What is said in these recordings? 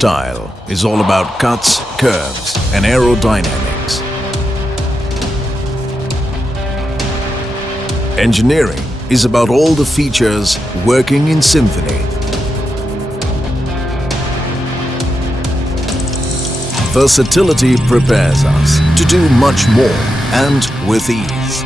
style is all about cuts, curves, and aerodynamics. Engineering is about all the features working in symphony. Versatility prepares us to do much more and with ease.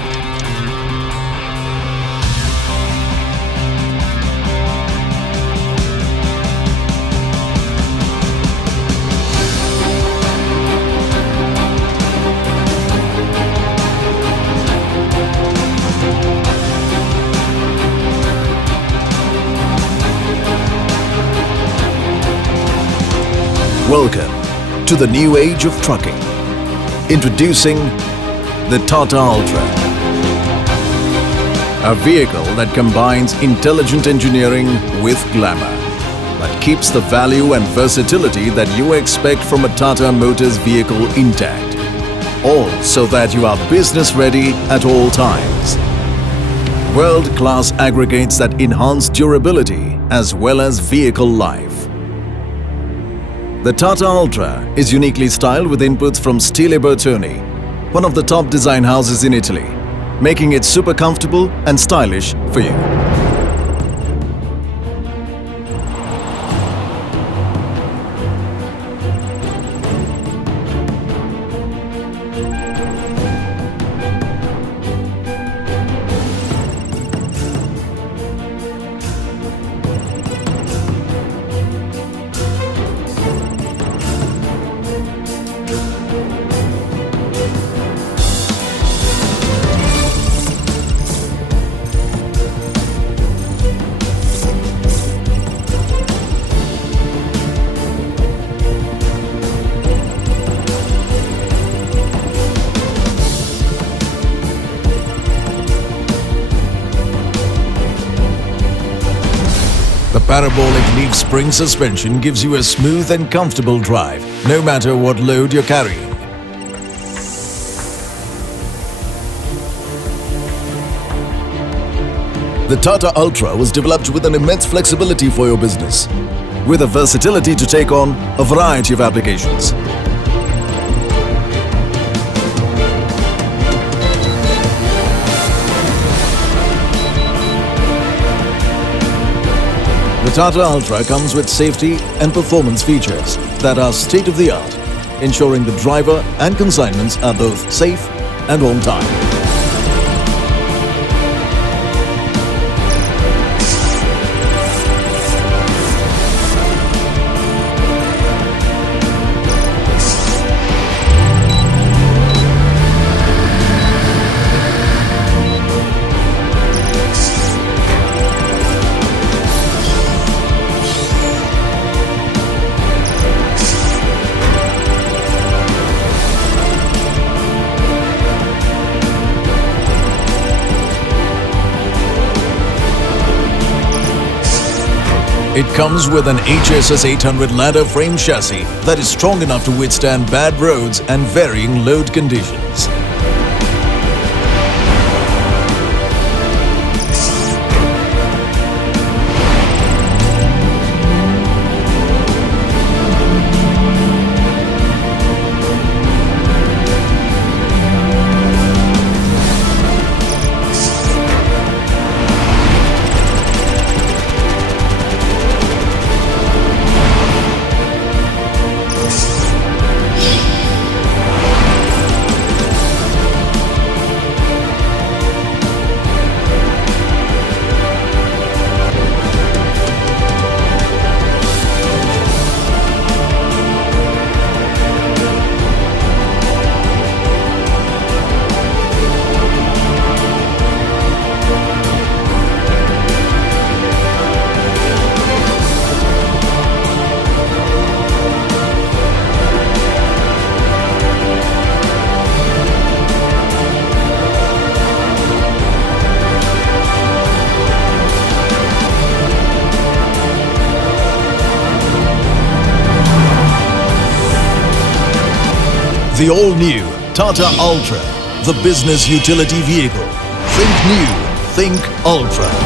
Welcome to the new age of trucking. Introducing the Tata Ultra. A vehicle that combines intelligent engineering with glamour, that keeps the value and versatility that you expect from a Tata Motors vehicle intact. All so that you are business ready at all times. World-class aggregates that enhance durability as well as vehicle life. The Tata Ultra is uniquely styled with inputs from Stile Bertone, one of the top design houses in Italy, making it super comfortable and stylish for you. The parabolic leaf spring suspension gives you a smooth and comfortable drive, no matter what load you're carrying. The Tata Ultra was developed with an immense flexibility for your business, with a versatility to take on a variety of applications. The Tata Ultra comes with safety and performance features that are state-of-the-art, ensuring the driver and consignments are both safe and on time. It comes with an HSS 800 ladder frame chassis that is strong enough to withstand bad roads and varying load conditions. The all-new Tata Ultra, the business utility vehicle. Think new, think Ultra.